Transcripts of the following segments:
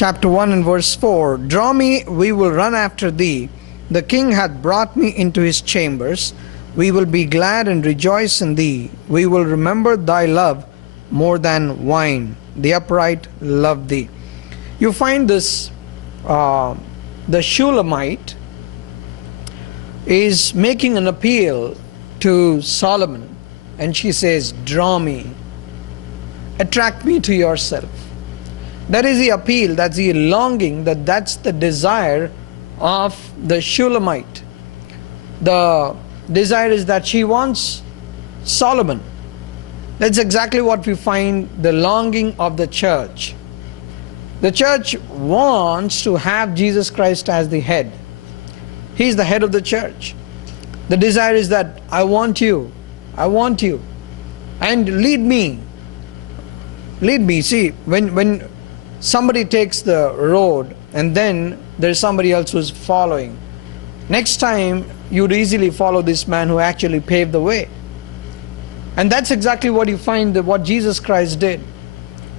chapter 1 and verse 4. Draw me, we will run after thee. The king hath brought me into his chambers. We will be glad and rejoice in thee. We will remember thy love more than wine. The upright love thee. You find this, the Shulamite is making an appeal to Solomon, and she says, draw me, attract me to yourself. That is the appeal, that's the longing, that's the desire of the Shulamite. The desire is that she wants Solomon. That's exactly what we find the longing of the church. The church wants to have Jesus Christ as the head. He is the head of the church. The desire is that I want you, and lead me. Lead me. See, when somebody takes the road and then there's somebody else who's following, next time you'd easily follow this man who actually paved the way. And that's exactly what you find that what Jesus Christ did.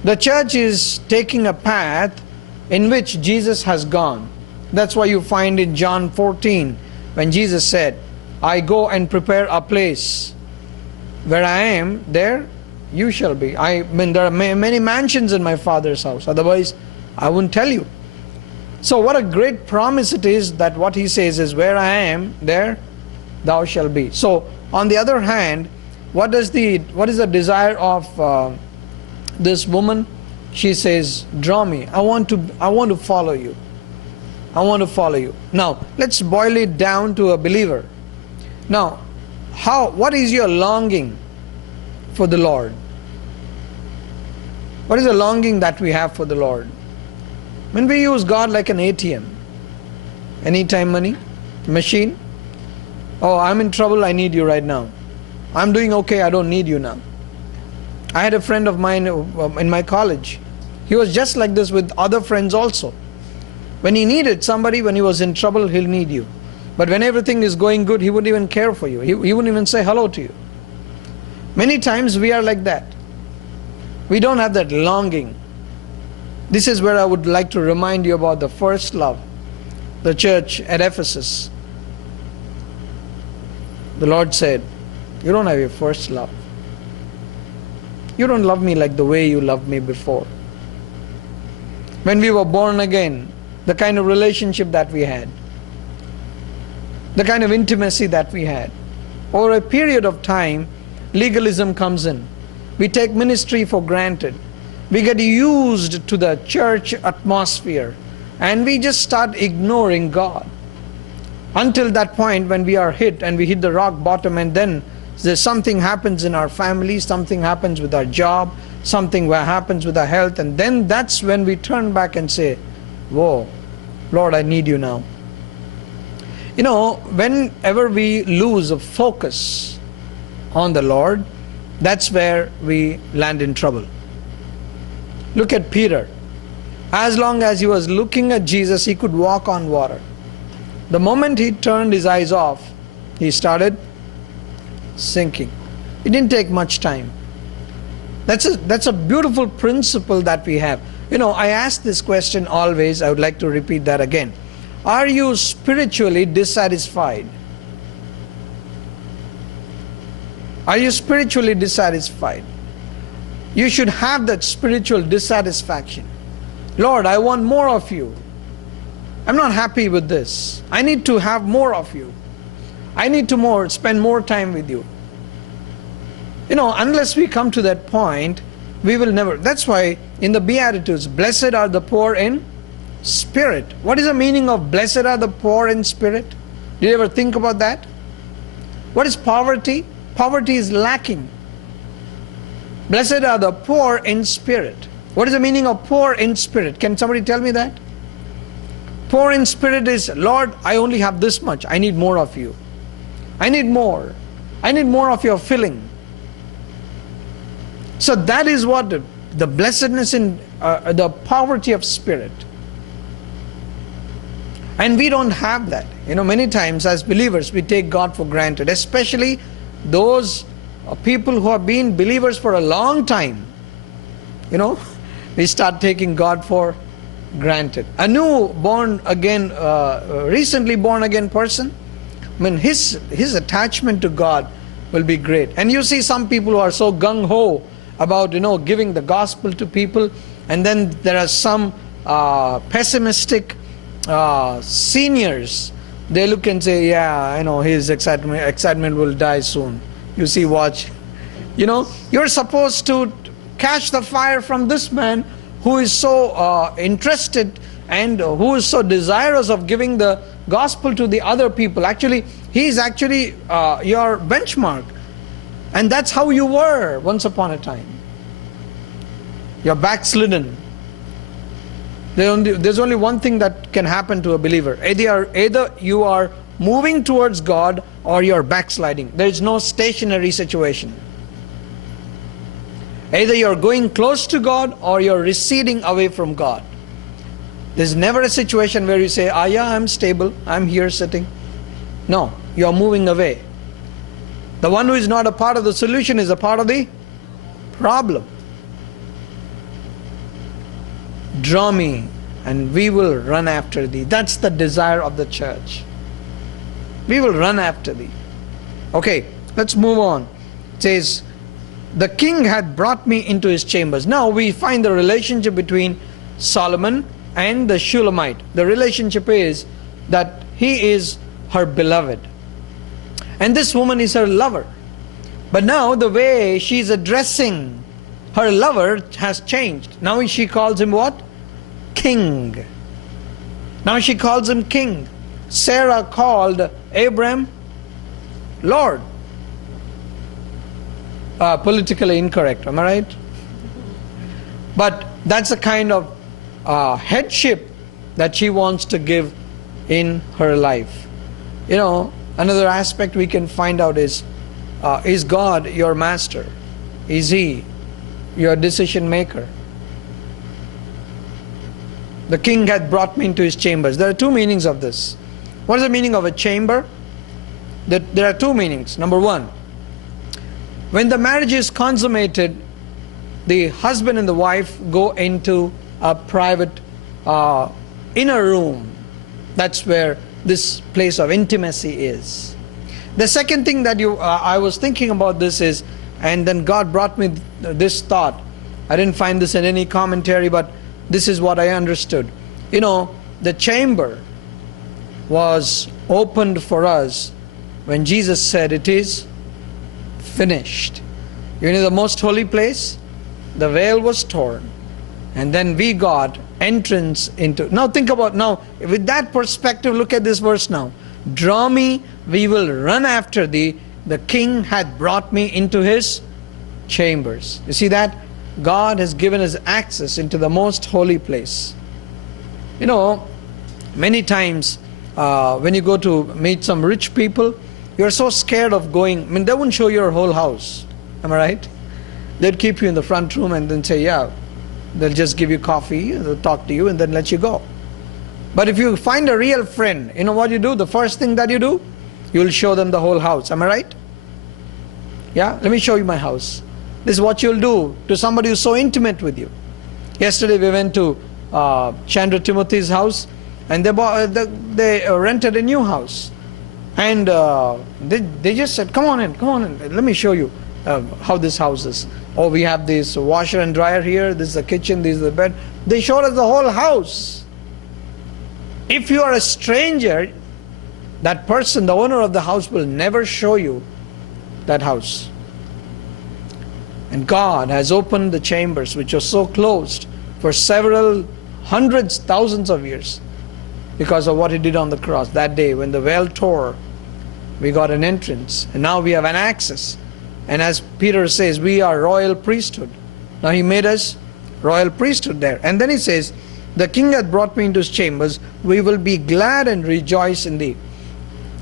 The church is taking a path in which Jesus has gone. That's why you find in John 14 when Jesus said, I go and prepare a place. Where I am, there you shall be. I mean, there are many mansions in my Father's house. Otherwise, I wouldn't tell you. So what a great promise it is that what he says is, where I am, there thou shalt be. So on the other hand, what is the desire of this woman? She says, draw me. I want to follow you. I want to follow you. Now, let's boil it down to a believer. Now, what is your longing for the Lord? What is the longing that we have for the Lord? When we use God like an ATM, anytime money machine. Oh, I'm in trouble, I need you right now. I'm doing okay, I don't need you now. I had a friend of mine in my college. He was just like this with other friends also. When he needed somebody, when he was in trouble, he'll need you. But when everything is going good, he wouldn't even care for you. He wouldn't even say hello to you. Many times we are like that. We don't have that longing. This is where I would like to remind you about the first love, the church at Ephesus. The Lord said, you don't have your first love. You don't love me like the way you loved me before. When we were born again, the kind of relationship that we had, the kind of intimacy that we had. Over a period of time, legalism comes in. We take ministry for granted. We get used to the church atmosphere and we just start ignoring God. Until that point when we are hit and we hit the rock bottom, and then there's something happens in our family, something happens with our job, something happens with our health, and then that's when we turn back and say, whoa, Lord, I need you now. You know, whenever we lose a focus on the Lord, that's where we land in trouble. Look at Peter. As long as he was looking at Jesus, he could walk on water. The moment he turned his eyes off, he started sinking. It didn't take much time. That's a beautiful principle that we have. You know, I ask this question always. I would like to repeat that again. Are you spiritually dissatisfied? Are you spiritually dissatisfied? You should have that spiritual dissatisfaction. Lord, I want more of you. I'm not happy with this. I need to have more of you. I need to spend more time with you. You know, unless we come to that point, we will never. That's why in the Beatitudes, blessed are the poor in spirit. What is the meaning of blessed are the poor in spirit? Did you ever think about that? What is poverty? Poverty is lacking. Blessed are the poor in spirit. What is the meaning of poor in spirit? Can somebody tell me that? Poor in spirit is, Lord, I only have this much. I need more of you. I need more. I need more of your filling. So that is what the blessedness in the poverty of spirit. And we don't have that. You know, many times as believers, we take God for granted, especially those people who have been believers for a long time. You know, we start taking God for granted. A new born again, recently born again person, I mean, his attachment to God will be great. And you see some people who are so gung-ho about, giving the gospel to people, and then there are some pessimistic seniors. They look and say, yeah, I know his excitement will die soon. You see, watch. You're supposed to catch the fire from this man who is so interested and who is so desirous of giving the gospel to the other people. Actually, he is actually your benchmark. And that's how you were once upon a time. You're backslidden. There's only one thing that can happen to a believer. Either you are moving towards God or you're backsliding. There is no stationary situation. Either you're going close to God or you're receding away from God. There's never a situation where you say, yeah, I'm stable, I'm here sitting. No, you're moving away. The one who is not a part of the solution is a part of the problem. Draw me and we will run after thee. That's the desire of the church. We will run after thee. Okay, let's move on. It says, the king had brought me into his chambers. Now we find the relationship between Solomon and the Shulamite. The relationship is that he is her beloved. And this woman is her lover. But now the way she's addressing her lover has changed. Now she calls him what? King. Now she calls him king. Sarah called Abram Lord. Politically incorrect, am I right? But that's the kind of headship that she wants to give in her life. Another aspect we can find out is God your master? Is He your decision maker? The king had brought me into his chambers. There are two meanings of this. What is the meaning of a chamber? There are two meanings. Number one, when the marriage is consummated, the husband and the wife go into a private inner room. That's where this place of intimacy is. The second thing that I was thinking about this is, and then God brought me this thought. I didn't find this in any commentary, but this is what I understood. The chamber was opened for us when Jesus said, it is finished. The most holy place, the veil was torn, and then we got entrance into. Now think about, with that perspective, look at this verse now. Draw me, we will run after thee. The king hath brought me into his chambers. You see that? God has given us access into the most holy place. Many times when you go to meet some rich people, you're so scared of going. I mean, they won't show your whole house. Am I right? They'd keep you in the front room and then say, yeah, they'll just give you coffee, they'll talk to you and then let you go. But if you find a real friend, you know what you do? The first thing that you do, you'll show them the whole house. Am I right? Yeah, let me show you my house. This is what you'll do to somebody who's so intimate with you. Yesterday we went to Chandra Timothy's house, and they rented a new house. And they just said, come on in, let me show you how this house is. Oh, we have this washer and dryer here, this is the kitchen, this is the bed. They showed us the whole house. If you are a stranger, that person, the owner of the house, will never show you that house. And God has opened the chambers which are so closed for several hundreds, thousands of years because of what He did on the cross. That day when the veil tore, we got an entrance, and now we have an access. And as Peter says, we are royal priesthood. Now He made us royal priesthood there. And then He says, the king hath brought me into his chambers, we will be glad and rejoice in thee.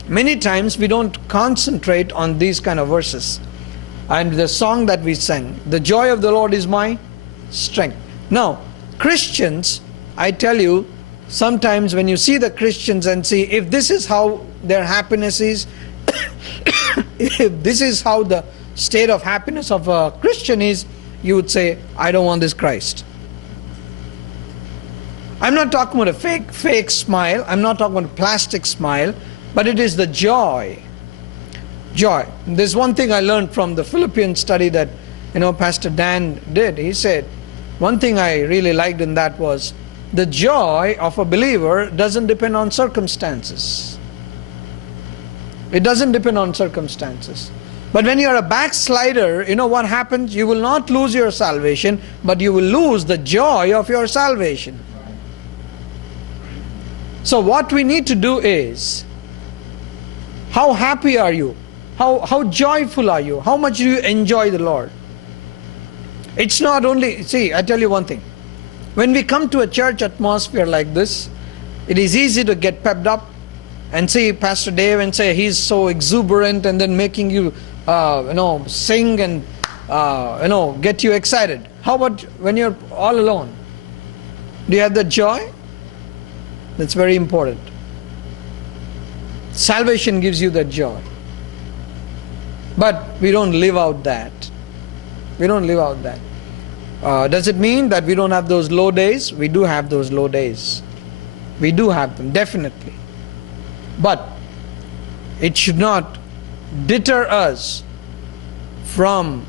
Many times we don't concentrate on these kind of verses. And the song that we sang, the joy of the Lord is my strength. Now, Christians, I tell you, sometimes when you see the Christians and see if this is how their happiness is, if this is how the state of happiness of a Christian is, you would say, I don't want this Christ. I'm not talking about a fake smile. I'm not talking about a plastic smile, but it is the joy. Joy. There's one thing I learned from the Philippian study that, Pastor Dan did. He said, one thing I really liked in that was, the joy of a believer doesn't depend on circumstances. It doesn't depend on circumstances. But when you're a backslider, you know what happens? You will not lose your salvation, but you will lose the joy of your salvation. So what we need to do is, how happy are you? How joyful are you? How much do you enjoy the Lord? It's not only, see, I tell you one thing. When we come to a church atmosphere like this, it is easy to get pepped up and see Pastor Dave and say he's so exuberant, and then making you, sing and, get you excited. How about when you're all alone? Do you have that joy? That's very important. Salvation gives you that joy. But we don't live out that. We don't live out that. Does it mean that we don't have those low days? We do have those low days. We do have them, definitely. But it should not deter us from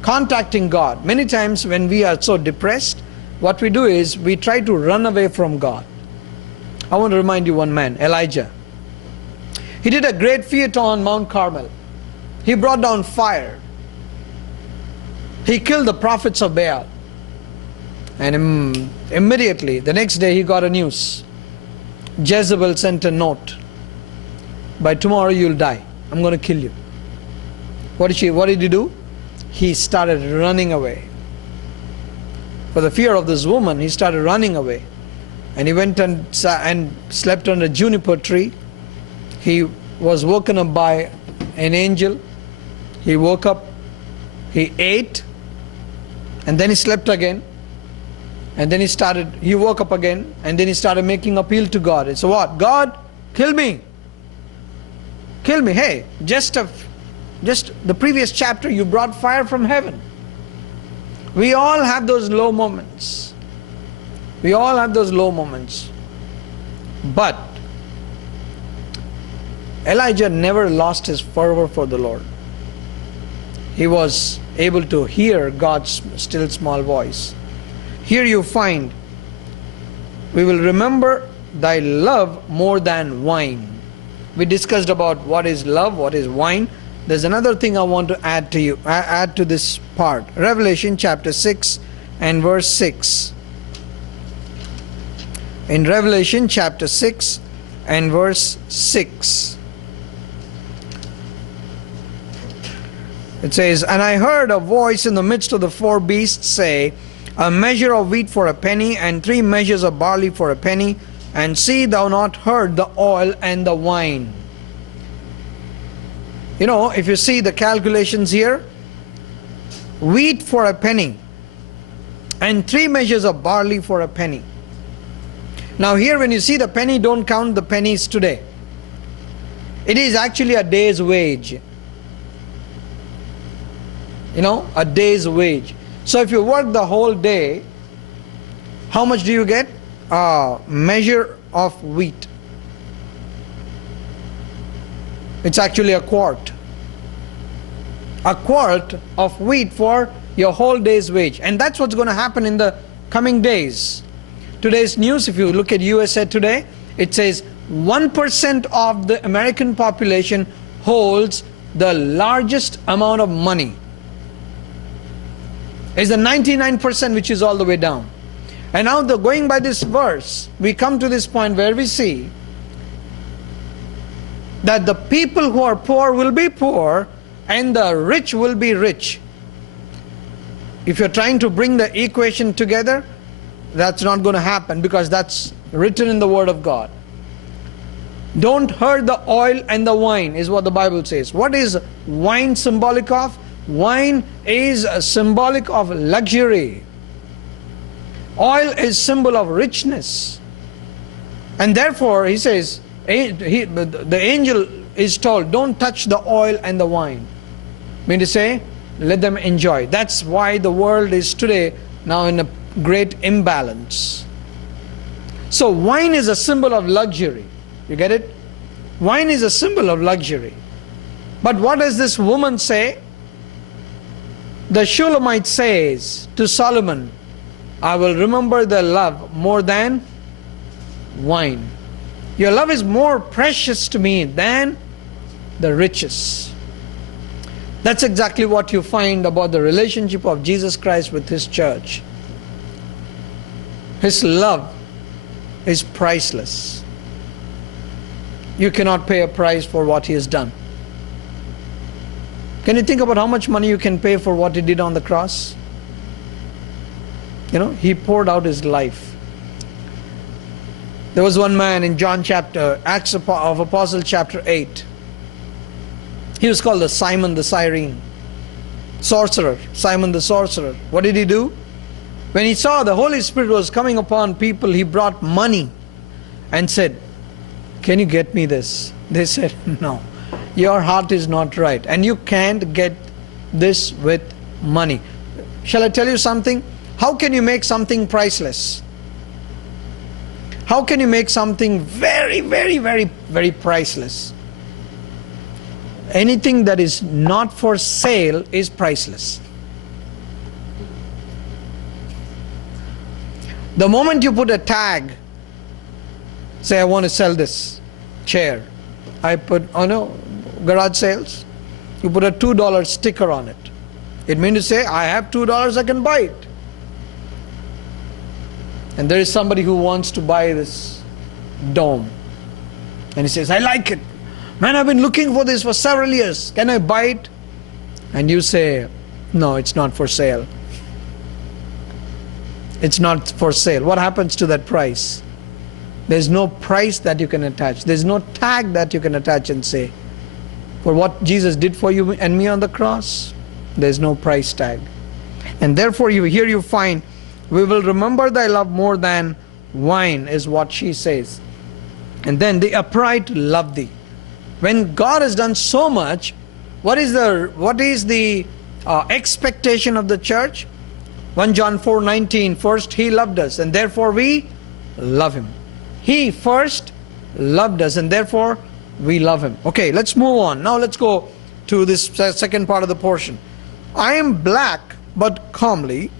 contacting God. Many times when we are so depressed, what we do is we try to run away from God. I want to remind you one man, Elijah. He did a great feat on Mount Carmel. He brought down fire. He killed the prophets of Baal. And immediately, the next day, he got a news. Jezebel sent a note. By tomorrow you'll die. I'm going to kill you. What did he do? He started running away. For the fear of this woman, he started running away. And he went and slept under a juniper tree. He was woken up by an angel. He woke up, he ate, and then he slept again. And then he woke up again, and then he started making appeal to God. He said, what? God, kill me. Kill me. Hey, just the previous chapter, you brought fire from heaven. We all have those low moments. We all have those low moments. But Elijah never lost his fervor for the Lord. He was able to hear God's still small voice. Here you find, we will remember thy love more than wine. We discussed about what is love, what is wine. There's another thing I want to add to this part. Revelation chapter 6 and verse 6. In Revelation chapter 6 and verse 6. It says, and I heard a voice in the midst of the four beasts say, a measure of wheat for a penny, and 3 measures of barley for a penny, and see thou not hurt the oil and the wine. You know, if you see the calculations here, wheat for a penny, and 3 measures of barley for a penny. Now here when you see the penny, don't count the pennies today. It is actually a day's wage. You know, a day's wage. So if you work the whole day, how much do you get? A measure of wheat. It's actually a quart. A quart of wheat for your whole day's wage. And that's what's going to happen in the coming days. Today's news, if you look at USA Today, it says 1% of the American population holds the largest amount of money. It's the 99% which is all the way down. And now going by this verse, we come to this point where we see that the people who are poor will be poor and the rich will be rich. If you're trying to bring the equation together, that's not going to happen, because that's written in the Word of God. Don't hurt the oil and the wine is what the Bible says. What is wine symbolic of? Wine is symbolic of luxury. Oil is symbol of richness. And therefore, he says, the angel is told, don't touch the oil and the wine. Mean to say, let them enjoy. That's why the world is today now in a great imbalance. So wine is a symbol of luxury. You get it? Wine is a symbol of luxury. But what does this woman say? The Shulamite says to Solomon, I will remember the love more than wine. Your love is more precious to me than the riches. That's exactly what you find about the relationship of Jesus Christ with His church. His love is priceless. You cannot pay a price for what He has done. Can you think about how much money you can pay for what He did on the cross? You know, He poured out His life. There was one man in Acts of Apostles chapter 8. He was called Simon the Cyrene. Sorcerer, Simon the sorcerer. What did he do? When he saw the Holy Spirit was coming upon people, he brought money and said, can you get me this? They said, no, your heart is not right and you can't get this with money. Shall I tell you something? How can you make something priceless? How can you make something very, very, very, very priceless? Anything that is not for sale is priceless. The moment you put a tag, say I want to sell this chair, I put, garage sales, you put a $2 sticker on it. It means to say, I have $2, I can buy it. And there is somebody who wants to buy this dome. And he says, I like it. Man, I've been looking for this for several years. Can I buy it? And you say, no, it's not for sale. It's not for sale. What happens to that price? There's no price that you can attach. There's no tag that you can attach and say, for what Jesus did for you and me on the cross, there's no price tag. And therefore here you find, we will remember thy love more than wine, is what she says. And then the upright love thee. When God has done so much, what is the expectation of the church? 1 John 4:19, first He loved us and therefore we love Him. He first loved us and therefore we love Him. Okay, let's move on. Now let's go to this second part of the portion. I am black but comely,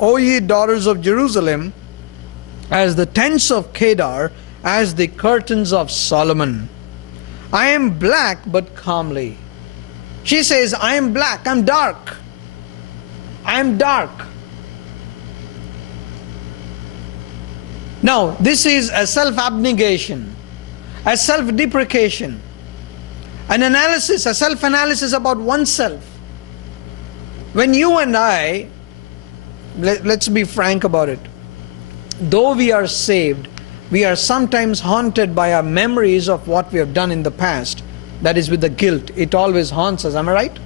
O ye daughters of Jerusalem, as the tents of Kedar, as the curtains of Solomon. I am black but comely. She says, I am black, I'm dark. I am dark. Now, this is a self-abnegation, a self-deprecation, an analysis, a self-analysis about oneself. When you and I, let's be frank about it, though we are saved, we are sometimes haunted by our memories of what we have done in the past. That is with the guilt. It always haunts us, am I right?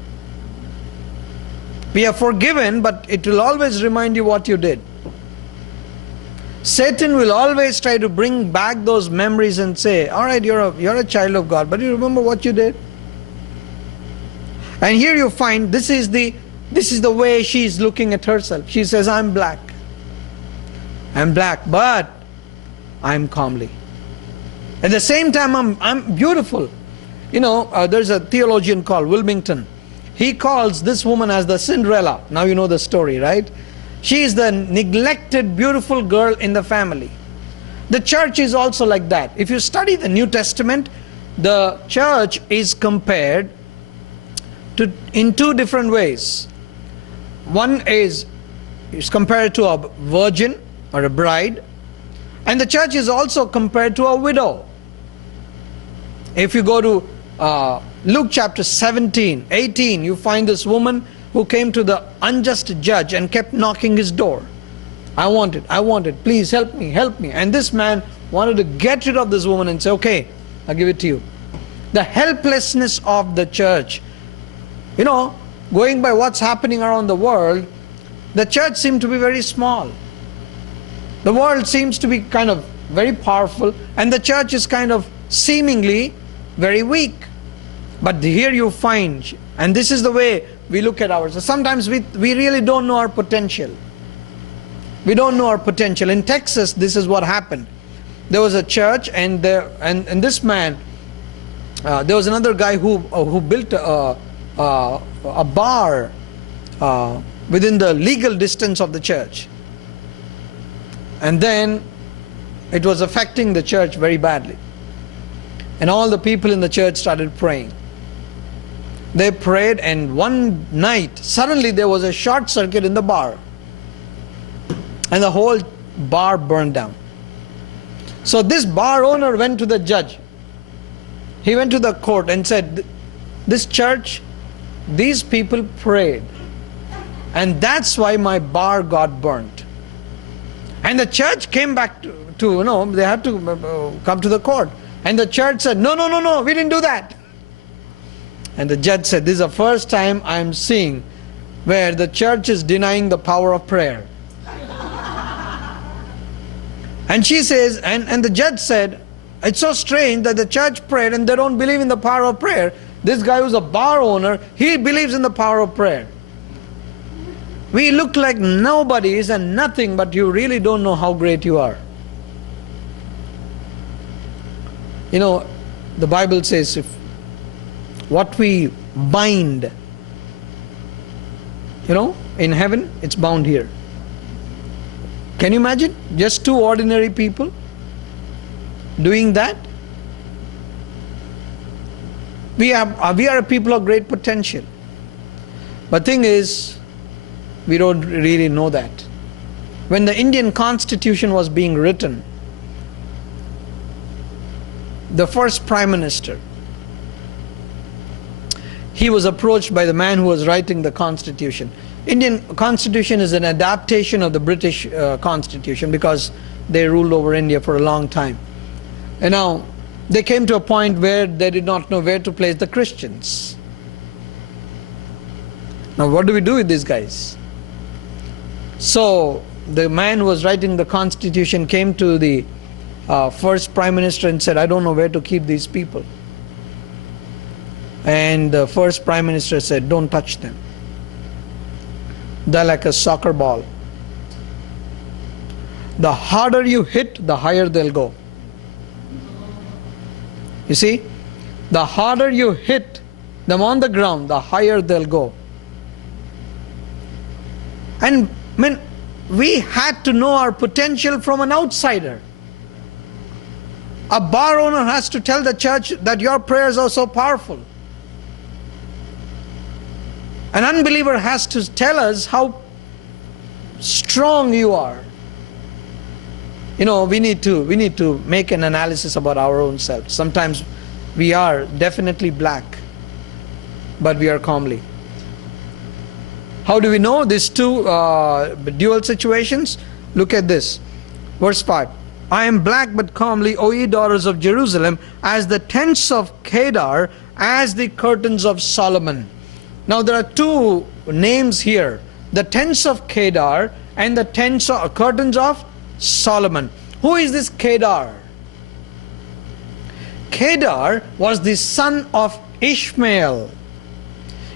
We are forgiven, but it will always remind you what you did. Satan will always try to bring back those memories and say, all right, you're a child of God, but you remember what you did? And here you find this is the way she's looking at herself. She says, I'm black. I'm black, but I'm comely. At the same time, I'm beautiful. You know, there's a theologian called Wilmington. He calls this woman as the Cinderella. Now you know the story, right? She is the neglected, beautiful girl in the family. The church is also like that. If you study the New Testament, the church is compared in two different ways. One is compared to a virgin or a bride, and the church is also compared to a widow. If you go to Luke chapter 17, 18, you find this woman who came to the unjust judge and kept knocking his door. I want it, please help me. And this man wanted to get rid of this woman and say, okay, I'll give it to you. The helplessness of the church. You know, going by what's happening around the world, the church seems to be very small. The world seems to be kind of very powerful, and the church is kind of seemingly very weak. But here you find, and this is the way we look at ourselves. Sometimes we really don't know our potential. We don't know our potential. In Texas, this is what happened. there was a church, and this man, there was another guy who built a bar within the legal distance of the church, and then it was affecting the church very badly, and all the people in the church started praying. They prayed, and one night suddenly there was a short circuit in the bar, and the whole bar burned down. So this bar owner went to the judge. He went to the court and said, this church, these people prayed, and that's why my bar got burnt. And the church came back to they had to come to the court. And the church said, no, we didn't do that. And the judge said, this is the first time I'm seeing where the church is denying the power of prayer. And she says, and the judge said, it's so strange that the church prayed and they don't believe in the power of prayer. This guy who's a bar owner, he believes in the power of prayer. We look like nobodies and nothing, but you really don't know how great you are. You know, the Bible says, if what we bind, in heaven, it's bound here. Can you imagine? Just two ordinary people doing that? We are a people of great potential. But thing is, we don't really know that. When the Indian Constitution was being written, the first Prime Minister, he was approached by the man who was writing the Constitution. Indian Constitution is an adaptation of the British Constitution because they ruled over India for a long time. And now they came to a point where they did not know where to place the Christians. Now what do we do with these guys? So the man who was writing the Constitution came to the first Prime Minister and said, I don't know where to keep these people. And the first Prime Minister said, don't touch them. They're like a soccer ball. The harder you hit, the higher they'll go. You see, the harder you hit them on the ground, the higher they'll go. And we had to know our potential from an outsider. A bar owner has to tell the church that your prayers are so powerful. An unbeliever has to tell us how strong you are. We need to make an analysis about our own selves. Sometimes we are definitely black, but we are comely. How do we know these two dual situations? Look at this. Verse 5. I am black but comely, O ye daughters of Jerusalem, as the tents of Kedar, as the curtains of Solomon. Now there are two names here, the tents of Kedar and the curtains of Solomon. Who is this Kedar? Kedar was the son of Ishmael.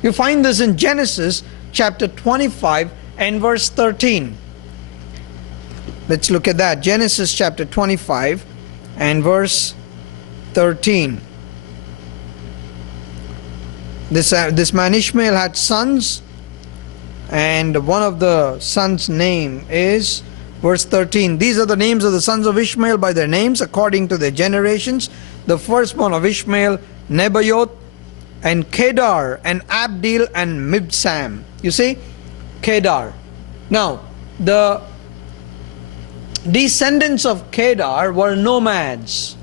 You find this in Genesis chapter 25 and verse 13. Let's look at that. Genesis chapter 25 and verse 13. This man Ishmael had sons, and one of the sons' name is, verse 13, these are the names of the sons of Ishmael by their names according to their generations. The firstborn of Ishmael, Nebaioth, and Kedar, and Abdil, and Mibsam. You see, Kedar. Now, the descendants of Kedar were nomads.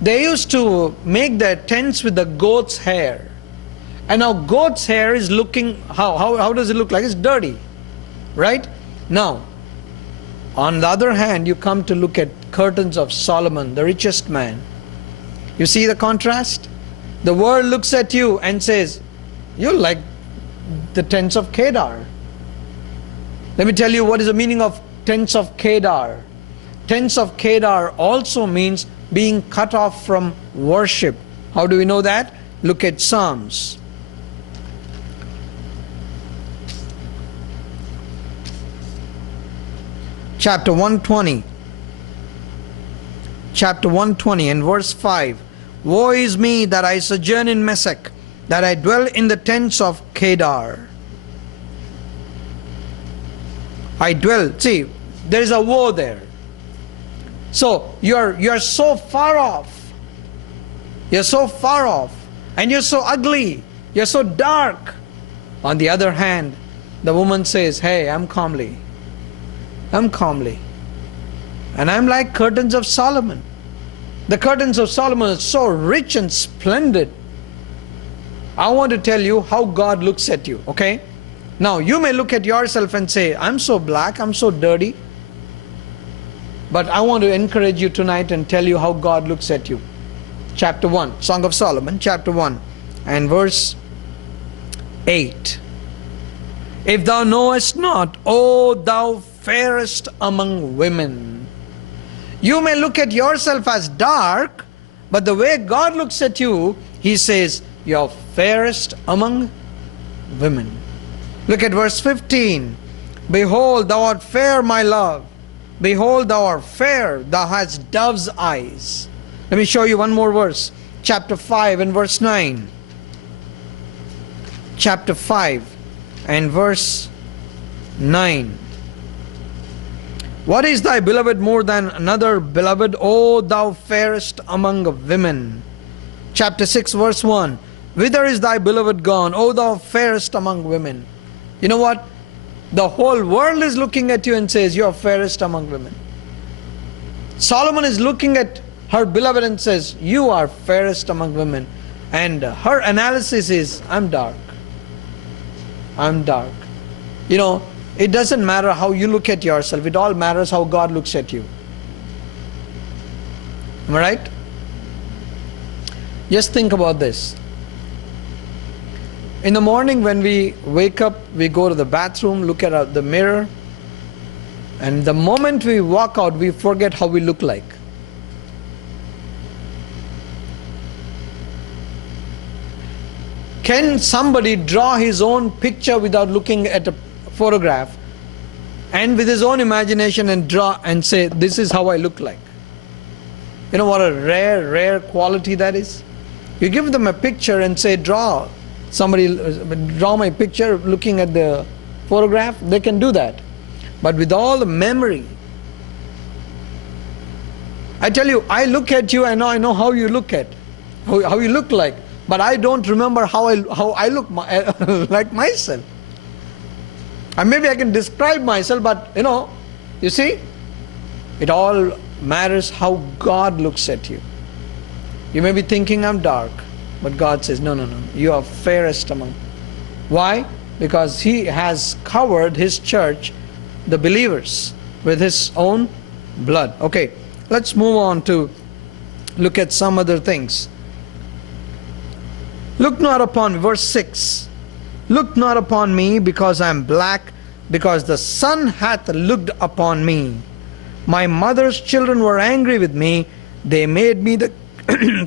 They used to make their tents with the goat's hair. And now goat's hair is looking, how does it look like? It's dirty, right? Now, on the other hand, you come to look at curtains of Solomon, the richest man. You see the contrast? The world looks at you and says, you're like the tents of Kedar. Let me tell you what is the meaning of tents of Kedar. Tents of Kedar also means being cut off from worship. How do we know that? Look at Psalms. Chapter 120. chapter 120 and verse 5. Woe is me that I sojourn in Mesech, that I dwell in the tents of Kedar. I dwell. See, there is a woe there. So you're so far off. You're so far off. And you're so ugly. You're so dark. On the other hand, the woman says, hey, I'm comely. I'm comely. And I'm like curtains of Solomon. The curtains of Solomon are so rich and splendid. I want to tell you how God looks at you, okay? Now, you may look at yourself and say, I'm so black, I'm so dirty. But I want to encourage you tonight and tell you how God looks at you. Chapter 1, Song of Solomon, chapter 1 and verse 8. If thou knowest not, O thou fairest among women. You may look at yourself as dark, but the way God looks at you, He says, you're fairest among women. Look at verse 15. Behold, thou art fair, my love. Behold, thou art fair, thou hast dove's eyes. Let me show you one more verse. Chapter 5 and verse 9. Chapter 5 and verse 9. What is thy beloved more than another beloved, O thou fairest among women? Chapter 6 verse 1. Whither is thy beloved gone, O thou fairest among women? You know what? The whole world is looking at you and says, you are fairest among women. Solomon is looking at her beloved and says, you are fairest among women. And her analysis is, I'm dark. I'm dark. You know, it doesn't matter how you look at yourself. It all matters how God looks at you. Am I right? Just think about this. In the morning when we wake up, we go to the bathroom, look at the mirror, and the moment we walk out, we forget how we look like. Can somebody draw his own picture without looking at a photograph and with his own imagination and draw and say, this is how I look like? You know what a rare quality that is? You give them a picture and say, draw my picture looking at the photograph. They can do that. But with all the memory, I tell you, I look at you, I know how you look how you look like, but I don't remember how I look like myself. And maybe I can describe myself, but you see, it all matters how God looks at you. You may be thinking I'm dark, but God says, no, you are fairest among. Why? Because He has covered His church, the believers, with His own blood. Okay, let's move on to look at some other things. Look not upon, verse 6. Look not upon me because I am black, because the sun hath looked upon me. My mother's children were angry with me. They made me the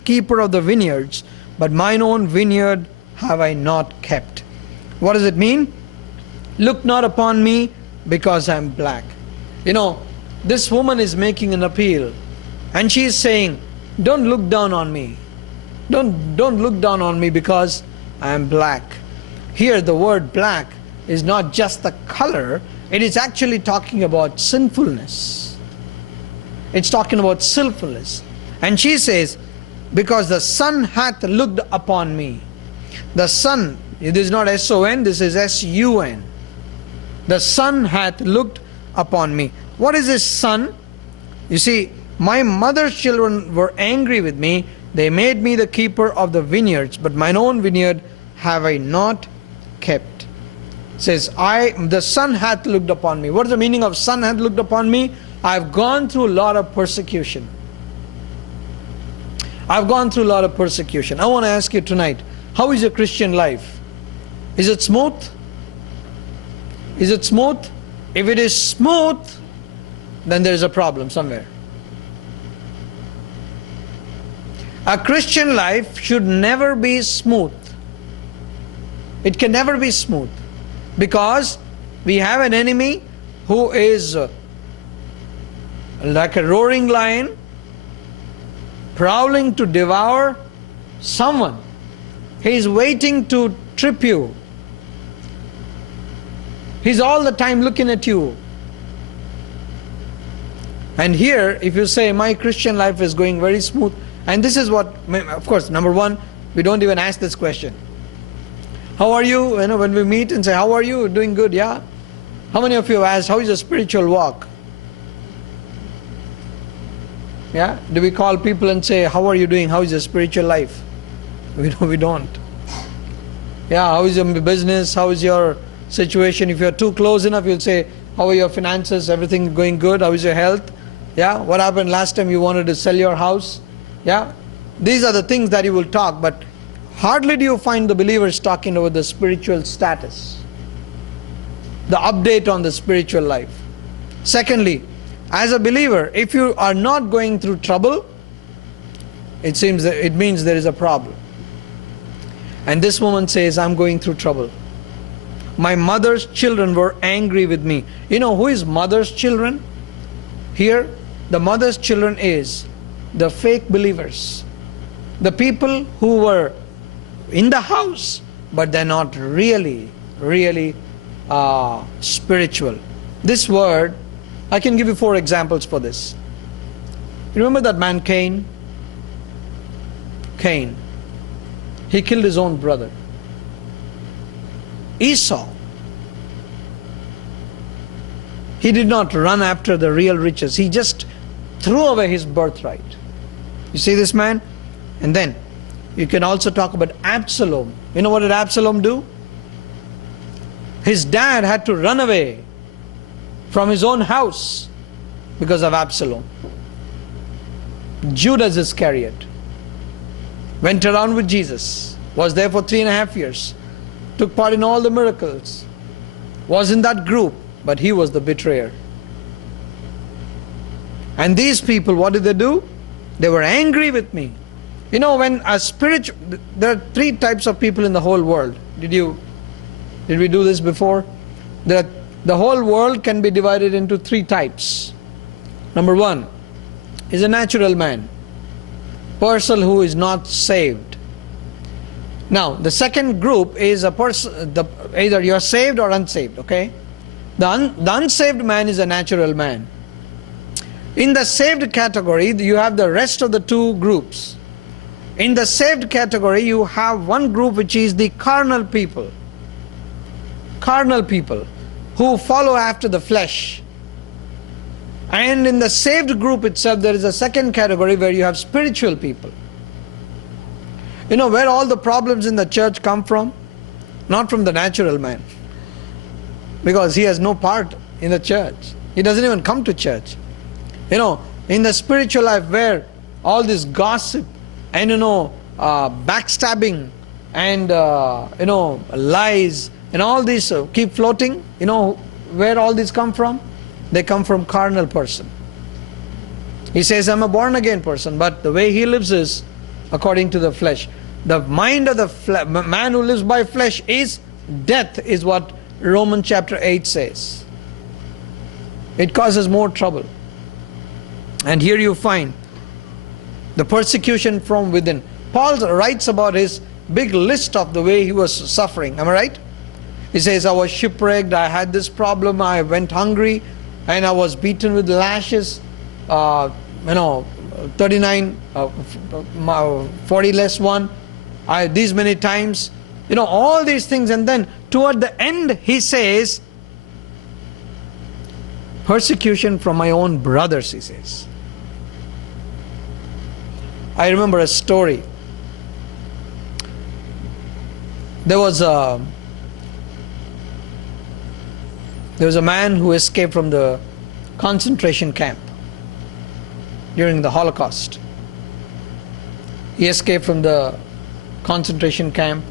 keeper of the vineyards, but mine own vineyard have I not kept. What does it mean? Look not upon me because I am black. This woman is making an appeal, and she is saying, don't look down on me. Don't look down on me because I am black. Here the word black is not just the color, it is actually talking about sinfulness. It's talking about sinfulness. And she says, because the sun hath looked upon me. The sun, it is not S-O-N, this is S-U-N. The sun hath looked upon me. What is this sun? You see, my mother's children were angry with me. They made me the keeper of the vineyards, but mine own vineyard have I not kept. It says, the sun hath looked upon me. What is the meaning of sun hath looked upon me? I've gone through a lot of persecution. I've gone through a lot of persecution. I want to ask you tonight, how is your Christian life? Is it smooth? Is it smooth? If it is smooth, then there is a problem somewhere. A Christian life should never be smooth. It can never be smooth, because we have an enemy who is like a roaring lion, prowling to devour someone. He is waiting to trip you. He's all the time looking at you. And here, if you say, my Christian life is going very smooth, and this is what, of course, number one, we don't even ask this question. How are you? You know, when we meet and say, how are you? Doing good, yeah? How many of you have asked, how is your spiritual walk? Yeah? Do we call people and say, how are you doing? How is your spiritual life? We don't. Yeah, how is your business? How is your situation? If you're too close enough, you'll say, how are your finances? Everything going good? How is your health? Yeah, what happened last time you wanted to sell your house? Yeah, these are the things that you will talk, but hardly do you find the believers talking about the spiritual status, the update on the spiritual life. Secondly, as a believer, if you are not going through trouble, it means there is a problem. And this woman says, I'm going through trouble. My mother's children were angry with me. You know who is mother's children? Here, the mother's children is the fake believers. The people who were in the house, but they're not really spiritual. This word, I can give you 4 examples for this. You remember that man Cain? Cain. He killed his own brother. Esau. He did not run after the real riches. He just threw away his birthright. You see this man? And then you can also talk about Absalom. You know what did Absalom do? His dad had to run away from his own house because of Absalom. Judas Iscariot went around with Jesus, was there for 3.5 years, took part in all the miracles, was in that group, but he was the betrayer. And these people, what did they do? They were angry with me. You know, when a spiritual, there are 3 types of people in the whole world. Did we do this before? The whole world can be divided into 3 types. Number 1 is a natural man, person who is not saved. Now, the second group is a person, either you are saved or unsaved, okay? The unsaved man is a natural man. In the saved category, you have the rest of the 2 groups. In the saved category, you have one group which is the carnal people. Carnal people who follow after the flesh. And in the saved group itself, there is a second category where you have spiritual people. You know where all the problems in the church come from? Not from the natural man. Because he has no part in the church. He doesn't even come to church. You know, in the spiritual life where all this gossip and backstabbing and lies and all these keep floating, you know where all these come from? They come from carnal person. He says, I'm a born again person, but the way he lives is according to the flesh. The mind of the man who lives by flesh is death, is what Romans chapter 8 says. It causes more trouble. And here you find the persecution from within. Paul writes about his big list of the way he was suffering. Am I right? He says, I was shipwrecked, I had this problem, I went hungry, and I was beaten with lashes, 39, 40 less 1, these many times, all these things. And then toward the end he says, persecution from my own brothers, he says. I remember a story. There was a man who escaped from the concentration camp during the Holocaust. He escaped from the concentration camp.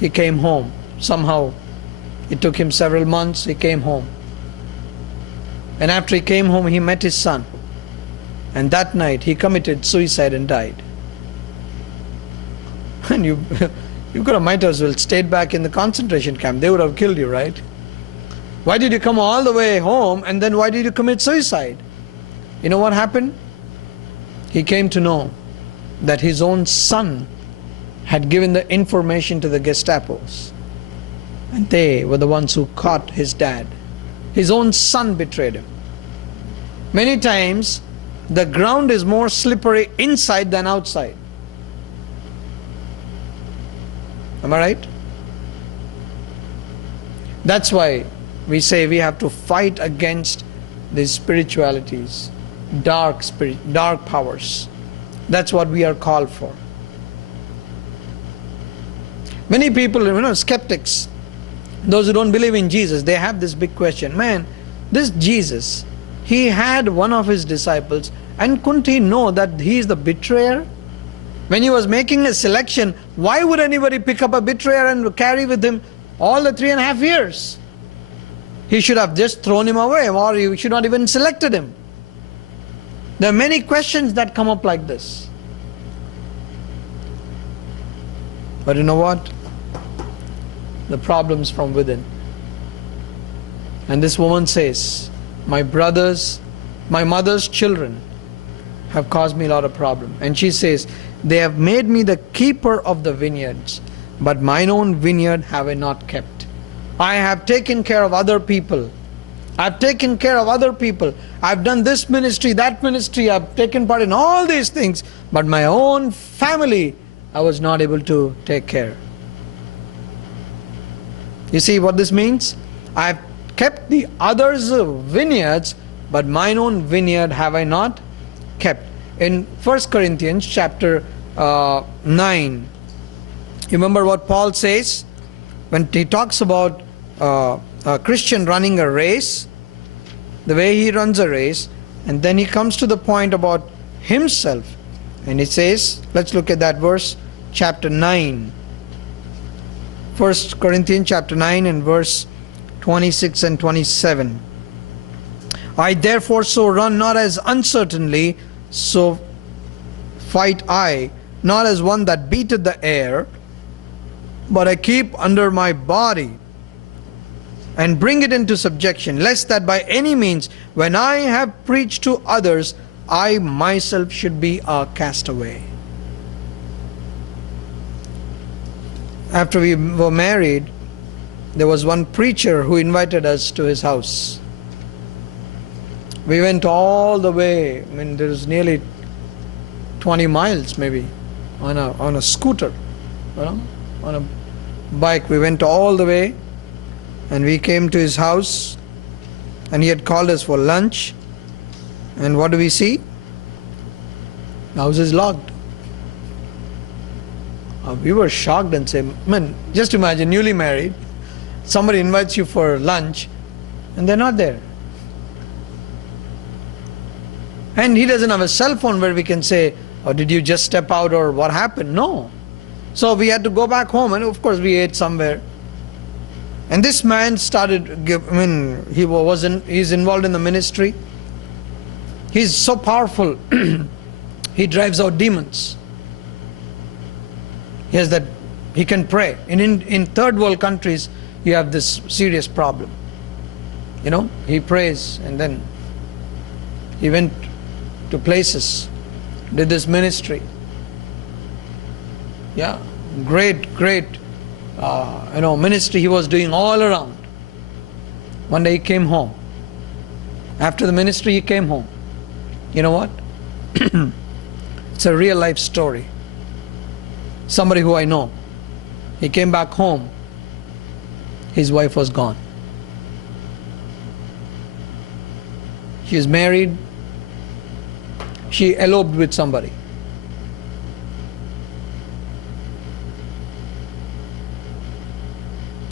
He came home. Somehow, it took him several months. He came home. And after he came home, he met his son. And that night, he committed suicide and died. And you could have might as well stayed back in the concentration camp. They would have killed you, right? Why did you come all the way home, and then why did you commit suicide? You know what happened? He came to know that his own son had given the information to the Gestapos. And they were the ones who caught his dad. His own son betrayed him. Many times, the ground is more slippery inside than outside. Am I right? That's why we say we have to fight against these spiritualities, dark powers. That's what we are called for. Many people, skeptics, those who don't believe in Jesus, they have this big question. Man, this Jesus, he had one of his disciples, and couldn't he know that he is the betrayer? When he was making a selection, why would anybody pick up a betrayer and carry with him all the 3.5 years? He should have just thrown him away, or he should not even selected him. There are many questions that come up like this. But you know what? The problem's from within. And this woman says, my mother's children have caused me a lot of problem. And she says, they have made me the keeper of the vineyards, but mine own vineyard have I not kept. I have taken care of other people. I've taken care of other people. I've done this ministry, that ministry. I've taken part in all these things. But my own family, I was not able to take care. You see what this means? I've kept the others' vineyards, but mine own vineyard have I not kept. In 1 Corinthians chapter 9, you remember what Paul says? When he talks about a Christian running a race, the way he runs a race, and then he comes to the point about himself, and he says, let's look at that verse, chapter 9. 1 Corinthians chapter 9 and verse 26 and 27. I therefore so run not as uncertainly, so fight I, not as one that beateth the air, but I keep under my body and bring it into subjection, lest that by any means, when I have preached to others, I myself should be a castaway. After we were married, there was one preacher who invited us to his house. We went all the way, there was nearly 20 miles maybe, on a scooter, on a bike. We went all the way, and we came to his house, and he had called us for lunch. And what do we see? The house is locked. We were shocked and said, man, just imagine, newly married, somebody invites you for lunch, and they're not there. And he doesn't have a cell phone where we can say, oh, did you just step out, or what happened? No. So we had to go back home, and of course we ate somewhere. And this man started, he's involved in the ministry. He's so powerful. He drives out demons. He can pray. In third world countries, you have this serious problem. He prays, and then he went to places, did this ministry. Yeah, great ministry he was doing all around. One day he came home. After the ministry, he came home. You know what? It's a real life story. Somebody who I know. He came back home. His wife was gone. She is married. She eloped with somebody.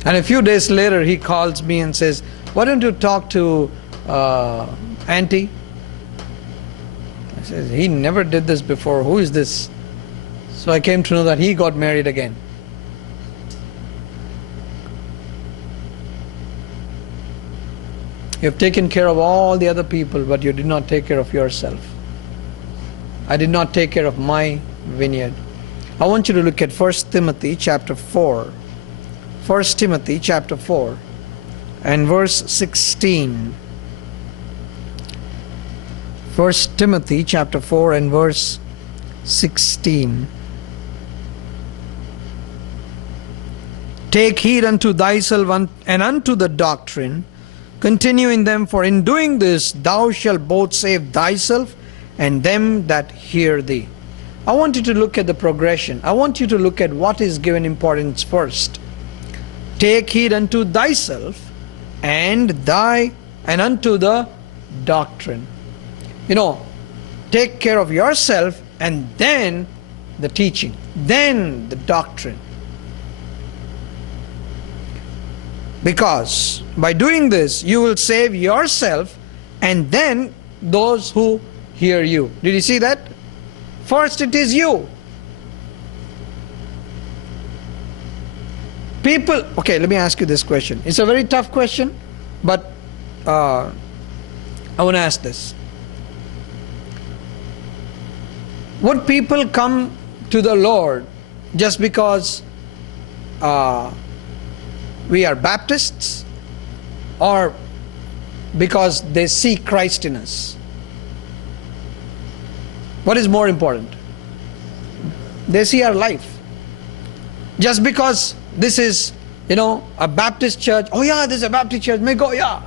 And a few days later, he calls me and says, why don't you talk to Auntie? I said, he never did this before. Who is this? So I came to know that he got married again. You have taken care of all the other people, but you did not take care of yourself. I did not take care of my vineyard. I want you to look at 1 Timothy chapter 4. 1 Timothy chapter 4 and verse 16. 1 Timothy chapter 4 and verse 16. Take heed unto thyself and unto the doctrine, continue in them, for in doing this thou shalt both save thyself and them that hear thee. I want you to look at the progression. I want you to look at what is given importance first. Take heed unto thyself and unto the doctrine. Take care of yourself and then the teaching, then the doctrine. Because by doing this, you will save yourself and then those who hear you. Did you see that? First it is you. People, okay, let me ask you this question. It's a very tough question, but I want to ask this. Would people come to the Lord just because we are Baptists, or because they see Christ in us? What is more important? They see our life. Just because this is, a Baptist church, oh yeah, this is a Baptist church, may go, yeah.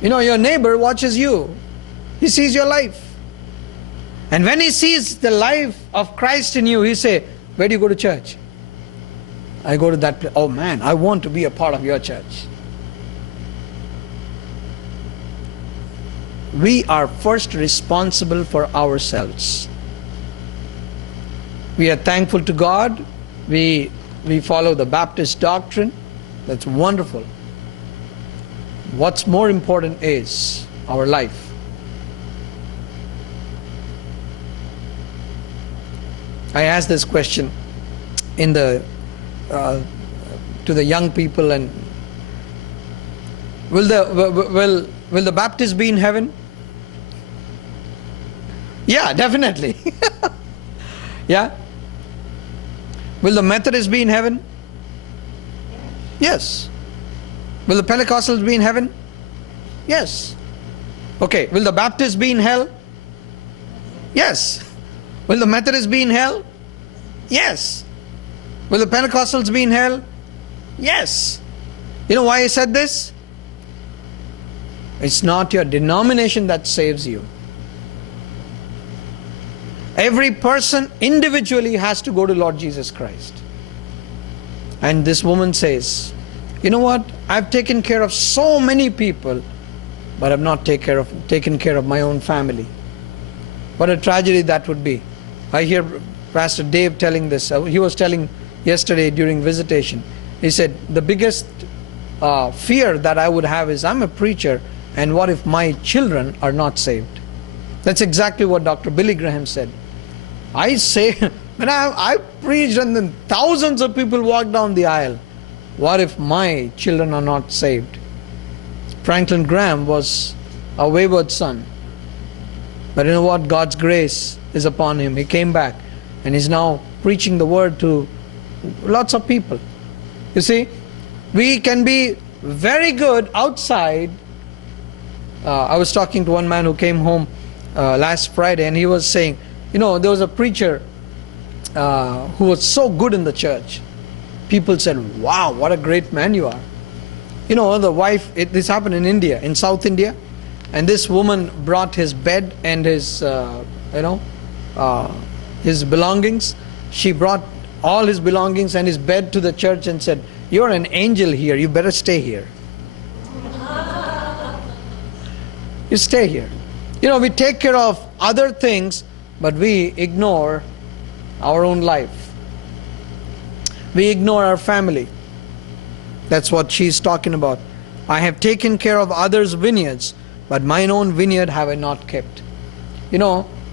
Your neighbor watches you. He sees your life. And when he sees the life of Christ in you, he say, where do you go to church? I go to that place. Oh man, I want to be a part of your church. We are first responsible for ourselves. We are thankful to God. We follow the Baptist doctrine. That's wonderful. What's more important is our life. I asked this question to the young people, and will the Baptists be in heaven? Yeah, definitely. Yeah. Will the Methodists be in heaven? Yes. Will the Pentecostals be in heaven? Yes. Okay, will the Baptists be in hell? Yes. Will the Methodists be in hell? Yes. Will the Pentecostals be in hell? Yes. You know why I said this? It's not your denomination that saves you. Every person individually has to go to Lord Jesus Christ. And this woman says, you know what? I've taken care of so many people, but I've not taken care of my own family. What a tragedy that would be. I hear Pastor Dave telling this. He was telling yesterday during visitation. He said, the biggest fear that I would have is, I'm a preacher, and what if my children are not saved? That's exactly what Dr. Billy Graham said. I say, when I preached and then thousands of people walked down the aisle, what if my children are not saved? Franklin Graham was a wayward son. But you know what? God's grace is upon him. He came back and he's now preaching the word to lots of people. You see, we can be very good outside. I was talking to one man who came home last Friday, and he was saying, there was a preacher who was so good in the church. People said, wow, what a great man you are. The wife, this happened in India, in South India, and this woman brought his bed and his belongings. She brought all his belongings and his bed to the church and said, you're an angel here, you better stay here. You stay here. We take care of other things, but we ignore our own life. We ignore our family. That's what she's talking about. I have taken care of others' vineyards, but mine own vineyard have I not kept.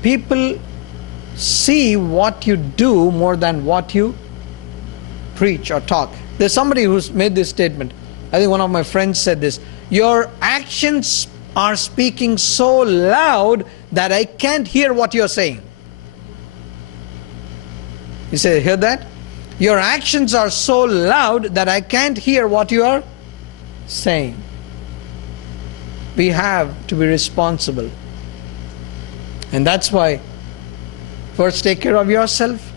People see what you do more than what you preach or talk. There's somebody who's made this statement. I think one of my friends said this. Your actions are speaking so loud that I can't hear what you're saying. You say, hear that? Your actions are so loud that I can't hear what you are saying. We have to be responsible. And that's why First take care of yourself,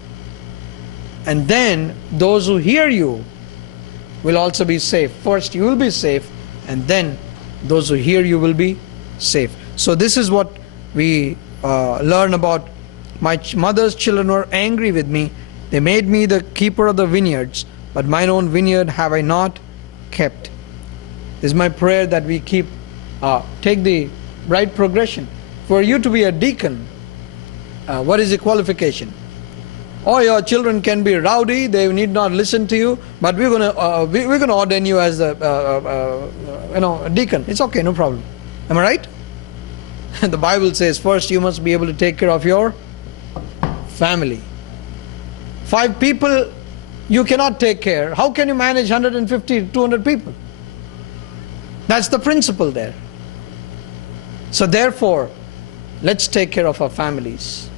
and then those who hear you will also be safe. First you will be safe, and then those who hear you will be safe. So this is what we learn about. My mother's children were angry with me. They made me the keeper of the vineyards, but mine own vineyard have I not kept. This is my prayer, that we take the right progression. For you to be a deacon, what is the qualification? Oh, your children can be rowdy, they need not listen to you, but we're going to ordain you as a deacon. It's okay, no problem. Am I right? The Bible says first you must be able to take care of your family. 5 people you cannot take care. How can you manage 150, 200 people? That's the principle there. So therefore, let's take care of our families.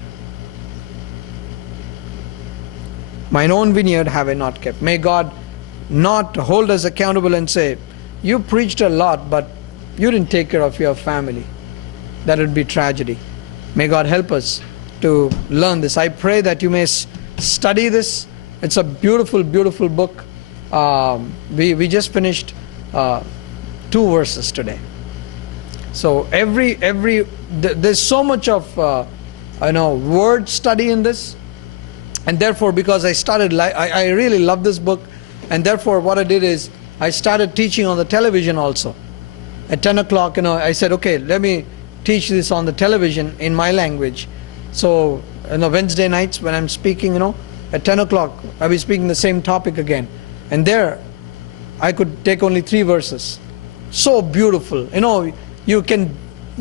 Mine own vineyard have I not kept. May God not hold us accountable and say, you preached a lot, but you didn't take care of your family. That would be tragedy. May God help us to learn this. I pray that you may study this. It's a beautiful, beautiful book. We just finished 2 verses today. So there's so much of word study in this, and therefore, because I really love this book, and therefore what I did is I started teaching on the television also. At 10 o'clock, I said, okay, let me teach this on the television in my language. So Wednesday nights when I'm speaking, at 10 o'clock I'll be speaking the same topic again, and there I could take only 3 verses. So beautiful. You can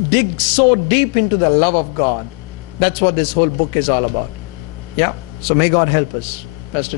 dig so deep into the love of God. That's what this whole book is all about. Yeah. So may God help us. Pastor Dave.